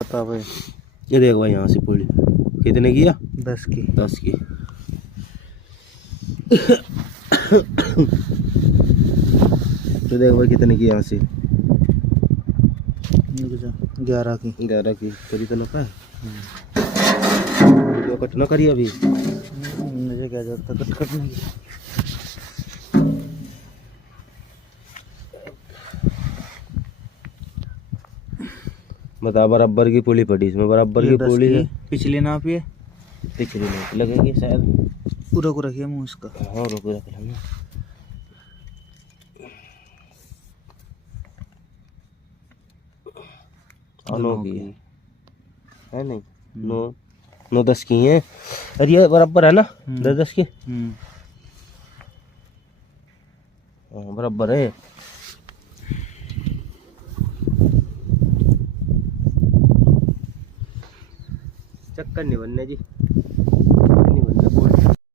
बता भाई। ये देख भाई यहाँ से पुली कितने की है? 10 की। 10 की। तो देख भाई कितने की यहाँ से? 11 की। 11 की। करी तो नफा है। जो कट ना करी अभी। मुझे क्या जरूरत है कट करने की। बता बराबर की पुली पड़ी इसमें, बराबर ये की 10 पुली की है। पिछली नाप ये पिछली नहीं लगेगी शायद। पूरा को रखिए मुँह इसका। हाँ रुक रख लेंगे। नौ की है नहीं? 9-10 की है। अरे ये बराबर है ना? 10-10 की। हाँ बराबर है। चक्कर नहीं बनने जी।